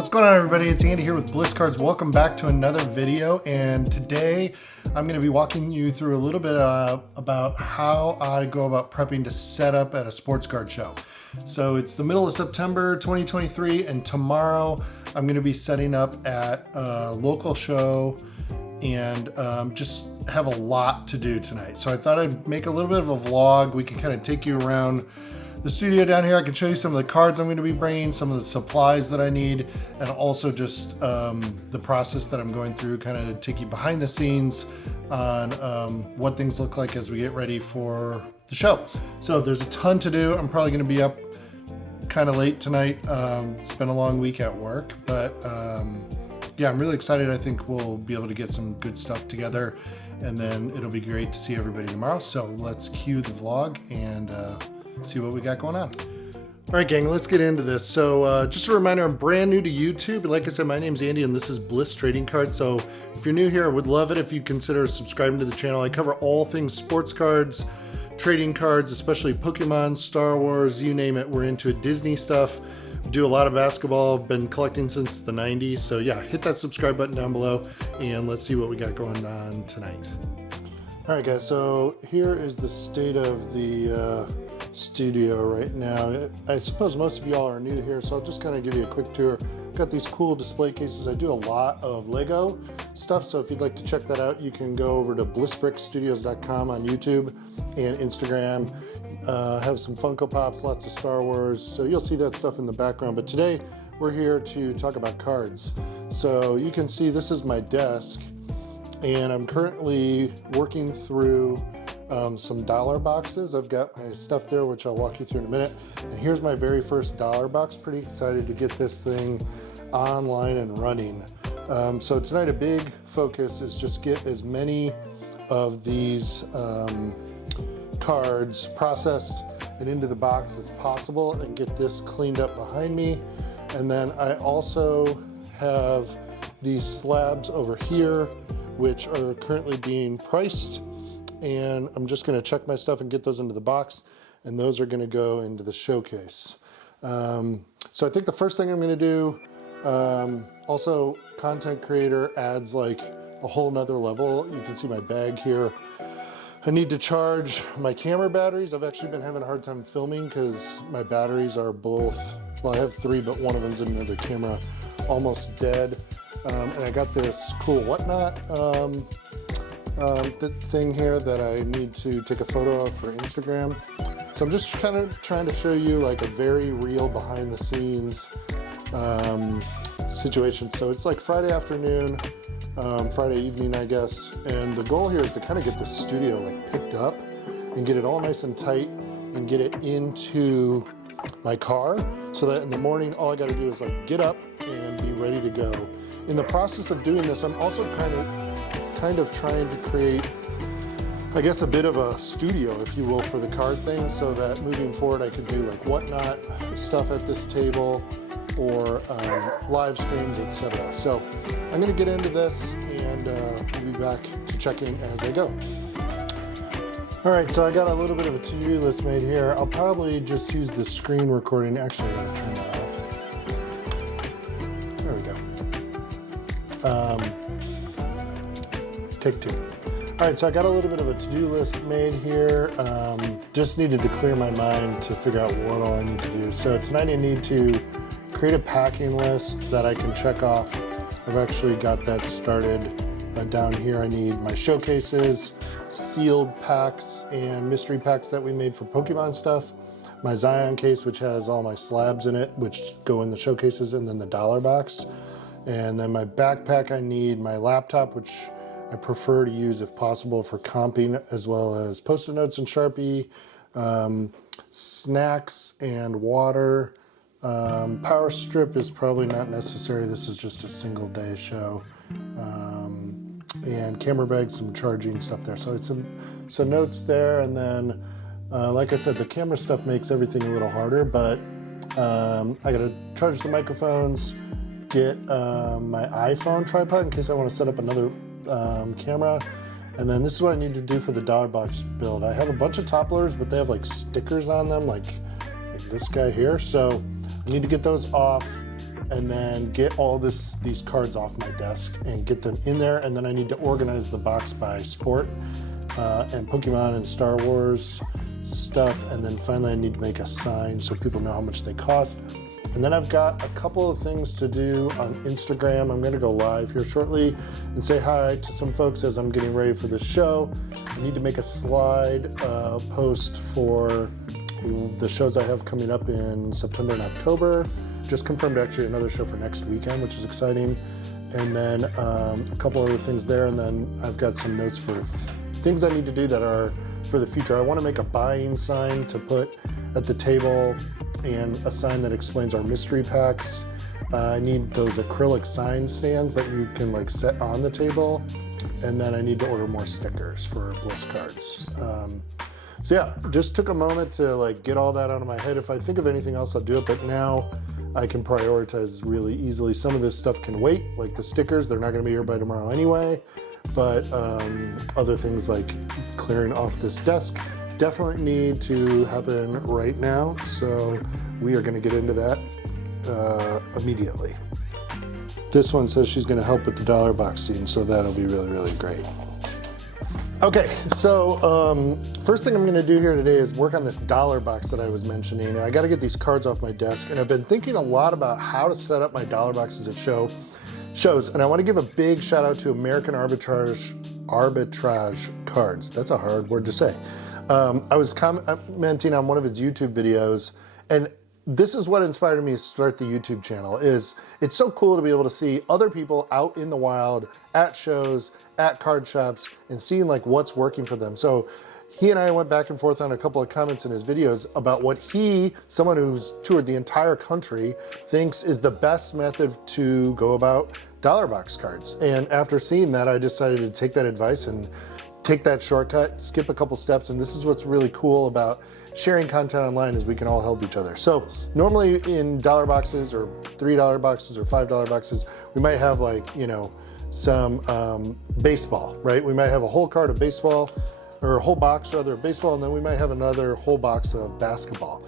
What's going on, everybody? It's Andy here with Bliss Cards. Welcome back to another video, and today I'm going to be walking you through a little bit about how I go about prepping to set up at a sports card show. So it's the middle of September 2023, and tomorrow I'm going to be setting up at a local show and just have a lot to do tonight. So I thought I'd make a little bit of a vlog. We can kind of take you around the studio down here. I can show you some of the cards I'm going to be bringing, some of the supplies that I need, and also just the process that I'm going through, kind of take you behind the scenes on what things look like as we get ready for the show. So there's a ton to do. I'm probably going to be up kind of late tonight. It's been a long week at work, but yeah, I'm really excited. I think we'll be able to get some good stuff together, and then it'll be great to see everybody tomorrow. So let's cue the vlog and see what we got going on. All right, gang, let's get into this. So just a reminder, I'm brand new to YouTube. Like I said, my name's Andy and this is Bliss Trading Cards. So if you're new here, I would love it if you consider subscribing to the channel. I cover all things sports cards, trading cards, especially Pokemon, Star Wars, you name it. We're into it. Disney stuff. We do a lot of basketball. Been collecting since the 90s. So yeah, hit that subscribe button down below and let's see what we got going on tonight. All right, guys, so here is the state of the studio right now. I suppose most of y'all are new here, so I'll just kind of give you a quick tour. I've got these cool display cases. I do a lot of Lego stuff, so if you'd like to check that out, you can go over to blissbrickstudios.com on YouTube and Instagram. Have some Funko Pops, lots of Star Wars, so you'll see that stuff in the background. But today we're here to talk about cards. So you can see this is my desk, and I'm currently working through some dollar boxes. I've got my stuff there, which I'll walk you through in a minute. And here's my very first dollar box. Pretty excited to get this thing online and running. So tonight a big focus is just get as many of these cards processed and into the box as possible and get this cleaned up behind me. And then I also have these slabs over here, which are currently being priced, and I'm just going to check my stuff and get those into the box, and those are going to go into the showcase. So I think the first thing I'm going to do, also content creator adds like a whole nother level. You can see my bag here. I need to charge my camera batteries. I've actually been having a hard time filming because my batteries are both, well, I have three, but one of them's in another camera, almost dead. And I got this cool whatnot thing here that I need to take a photo of for Instagram. So I'm just kind of trying to show you like a very real behind the scenes situation. So it's like Friday afternoon, Friday evening, I guess. And the goal here is to kind of get the studio like picked up and get it all nice and tight and get it into my car so that in the morning, all I got to do is like get up and be ready to go. In the process of doing this, I'm also kind of trying to create, I guess, a bit of a studio, if you will, for the card thing, so that moving forward I could do like whatnot stuff at this table or live streams, etc. So I'm going to get into this and we'll be back to check in as I go. All right, so I got a little bit of a to-do list made here. I'll probably just use the screen recording. Actually, I'm going to turn that off. There we go. Take two. All right, so I got a little bit of a to-do list made here. Just needed to clear my mind to figure out what all I need to do. So tonight I need to create a packing list that I can check off. I've actually got that started down here. I need my showcases, sealed packs, and mystery packs that we made for Pokemon stuff. My Zion case, which has all my slabs in it, which go in the showcases, and then the dollar box. And then my backpack, I need my laptop, which I prefer to use if possible for comping, as well as Post-it notes and Sharpie, snacks and water. Power strip is probably not necessary. This is just a single day show. And camera bag, some charging stuff there. So it's some notes there. And then, like I said, the camera stuff makes everything a little harder, but I gotta charge the microphones, get my iPhone tripod in case I want to set up another camera. And then this is what I need to do for the dollar box build. I have a bunch of top loaders, but they have like stickers on them, like this guy here. So I need to get those off and then get all these cards off my desk and get them in there. And then I need to organize the box by sport and Pokemon and Star Wars stuff. And then finally I need to make a sign so people know how much they cost. And then I've got a couple of things to do on Instagram. I'm gonna go live here shortly and say hi to some folks as I'm getting ready for this show. I need to make a slide post for the shows I have coming up in September and October. Just confirmed actually another show for next weekend, which is exciting. And then a couple other things there. And then I've got some notes for things I need to do that are for the future. I wanna make a buying sign to put at the table and a sign that explains our mystery packs. I need those acrylic sign stands that you can like set on the table. And then I need to order more stickers for Bliss cards. So yeah, just took a moment to like get all that out of my head. If I think of anything else, I'll do it, but now I can prioritize really easily. Some of this stuff can wait, like the stickers, they're not gonna be here by tomorrow anyway, but other things like clearing off this desk definitely need to happen right now. So we are gonna get into that immediately. This one says she's gonna help with the dollar box scene, so that'll be really, really great. Okay, so first thing I'm gonna do here today is work on this dollar box that I was mentioning. And I gotta get these cards off my desk, and I've been thinking a lot about how to set up my dollar boxes at shows, and I wanna give a big shout out to American Arbitrage Cards. That's a hard word to say. I was commenting on one of its YouTube videos, and this is what inspired me to start the YouTube channel. Is it's so cool to be able to see other people out in the wild at shows, at card shops, and seeing like what's working for them. So he and I went back and forth on a couple of comments in his videos about what he, someone who's toured the entire country, thinks is the best method to go about dollar box cards. And after seeing that, I decided to take that advice and take that shortcut, skip a couple steps. And this is what's really cool about sharing content online, is we can all help each other. So normally in dollar boxes or $3 boxes or $5 boxes, we might have like, you know, some baseball, right? We might have a whole card of baseball, or a whole box rather of baseball, and then we might have another whole box of basketball.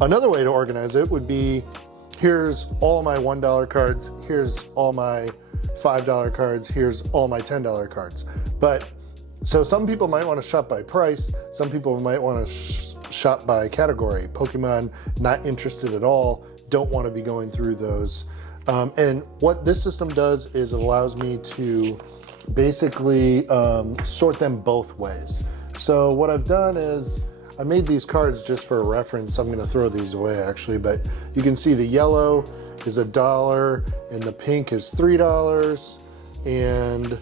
Another way to organize it would be, here's all my $1 cards, here's all my $5 cards, here's all my $10 cards. But so some people might want to shop by price, some people might want to shop by category. Pokemon, not interested at all, don't want to be going through those. And what this system does is it allows me to basically sort them both ways. So what I've done is I made these cards just for a reference. I'm going to throw these away actually, but you can see the yellow is $1 and the pink is $3 and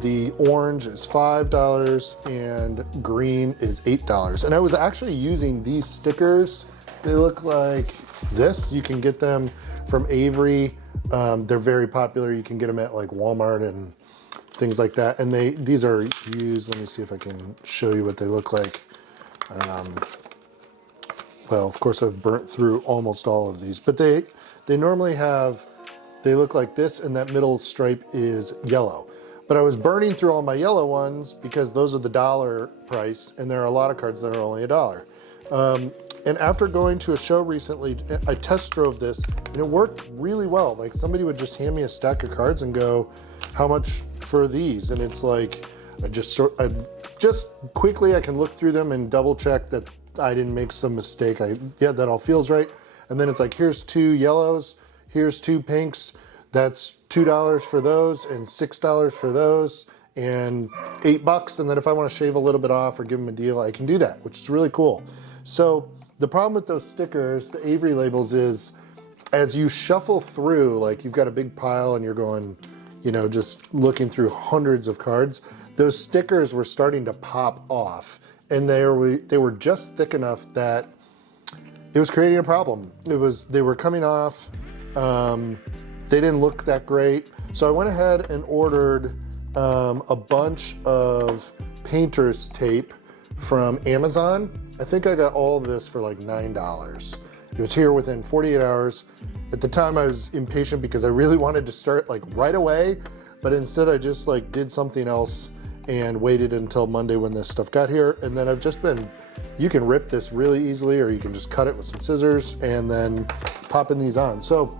the orange is $5 and green is $8. And I was actually using these stickers. They look like this. You can get them from Avery. They're very popular. You can get them at like Walmart and things like that. And these are used. Let me see if I can show you what they look like. Well, of course I've burnt through almost all of these, but they normally they look like this, and that middle stripe is yellow. But I was burning through all my yellow ones because those are the dollar price, and there are a lot of cards that are only $1. And after going to a show recently, I test drove this, and it worked really well. Like somebody would just hand me a stack of cards and go, how much for these? And it's like, I just quickly, I can look through them and double check that I didn't make some mistake. Yeah, that all feels right. And then it's like, here's 2 yellows, here's 2 pinks. That's $2 for those and $6 for those and $8. And then if I want to shave a little bit off or give them a deal, I can do that, which is really cool. So the problem with those stickers, the Avery labels, is as you shuffle through, like you've got a big pile and you're going, you know, just looking through hundreds of cards, those stickers were starting to pop off, and they were just thick enough that it was creating a problem. They were coming off. They didn't look that great. So I went ahead and ordered a bunch of painter's tape from Amazon. I think I got all of this for like $9. It was here within 48 hours. At the time I was impatient because I really wanted to start like right away, but instead I just like did something else and waited until Monday when this stuff got here. And then I've just been, you can rip this really easily, or you can just cut it with some scissors and then popping these on. So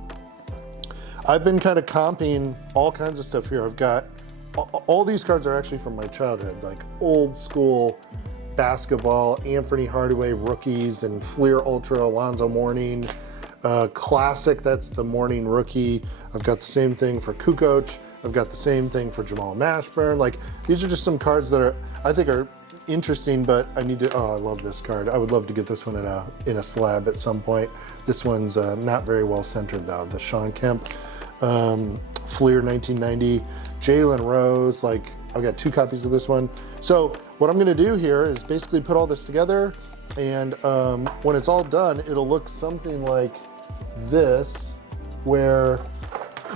I've been kind of comping all kinds of stuff here. I've got, all these cards are actually from my childhood, like old school basketball, Anthony Hardaway rookies and Fleer Ultra, Alonzo Mourning. Classic, that's the Mourning rookie. I've got the same thing for Kukoc. I've got the same thing for Jamal Mashburn. Like, these are just some cards that I think are interesting, but I need to, oh, I love this card. I would love to get this one in a slab at some point. This one's not very well centered though. The Shawn Kemp, Fleer 1990, Jalen Rose, like I've got 2 copies of this one. So what I'm gonna do here is basically put all this together, and when it's all done, it'll look something like this, where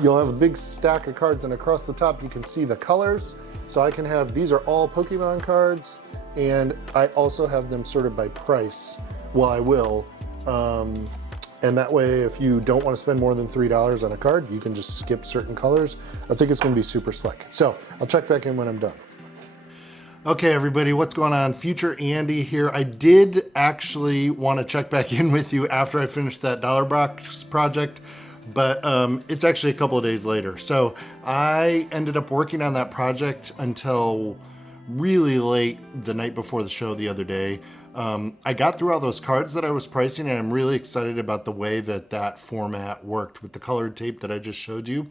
you'll have a big stack of cards, and across the top you can see the colors. So I can have, these are all Pokemon cards, and I also have them sorted by price. Well, I will. And that way, if you don't want to spend more than $3 on a card, you can just skip certain colors. I think it's going to be super slick. So I'll check back in when I'm done. Okay, everybody, what's going on? Future Andy here. I did actually want to check back in with you after I finished that Dollar Box project, but it's actually a couple of days later. So I ended up working on that project until really late the night before the show the other day. I got through all those cards that I was pricing, and I'm really excited about the way that format worked with the colored tape that I just showed you.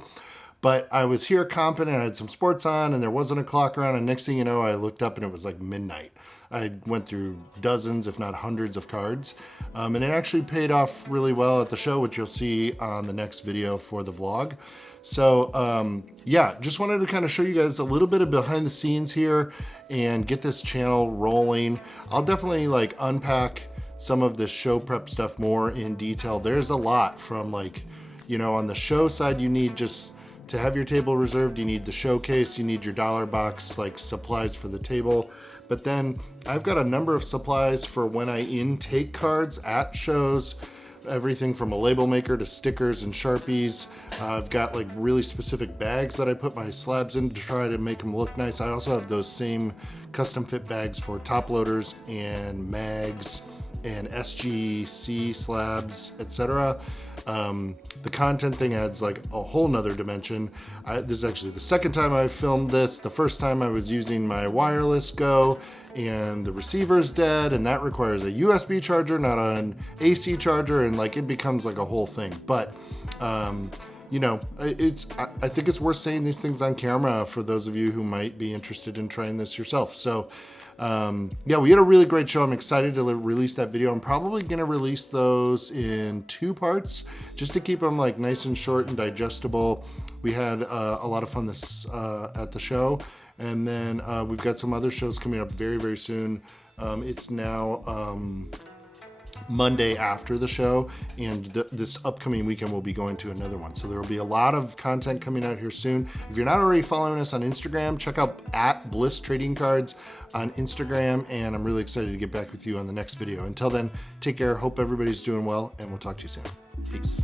But I was here comping, and I had some sports on, and there wasn't a clock around, and next thing you know, I looked up and it was like midnight. I went through dozens, if not hundreds of cards, and it actually paid off really well at the show, which you'll see on the next video for the vlog. So yeah, just wanted to kind of show you guys a little bit of behind the scenes here and get this channel rolling. I'll definitely like unpack some of this show prep stuff more in detail. There's a lot from, like, you know, on the show side, you need just to have your table reserved, you need the showcase, you need your dollar box, like supplies for the table. But then I've got a number of supplies for when I intake cards at shows, everything from a label maker to stickers and Sharpies. I've got like really specific bags that I put my slabs in to try to make them look nice. I also have those same custom fit bags for top loaders and mags and SGC slabs, etc. The content thing adds like a whole nother dimension. This is actually the second time I've filmed this. The first time I was using my wireless Go, and the receiver's dead, and that requires a USB charger, not an AC charger, and like it becomes like a whole thing. But you know, I think it's worth saying these things on camera for those of you who might be interested in trying this yourself. So yeah, we had a really great show. I'm excited to release that video. I'm probably gonna release those in 2 parts just to keep them like nice and short and digestible. We had a lot of fun this at the show, and then we've got some other shows coming up very, very soon. It's now Monday after the show, and this upcoming weekend we'll be going to another one. So there will be a lot of content coming out here soon. If you're not already following us on Instagram, check out @Bliss Trading Cards on Instagram, and I'm really excited to get back with you on the next video. Until then, take care, hope everybody's doing well, and we'll talk to you soon. Peace.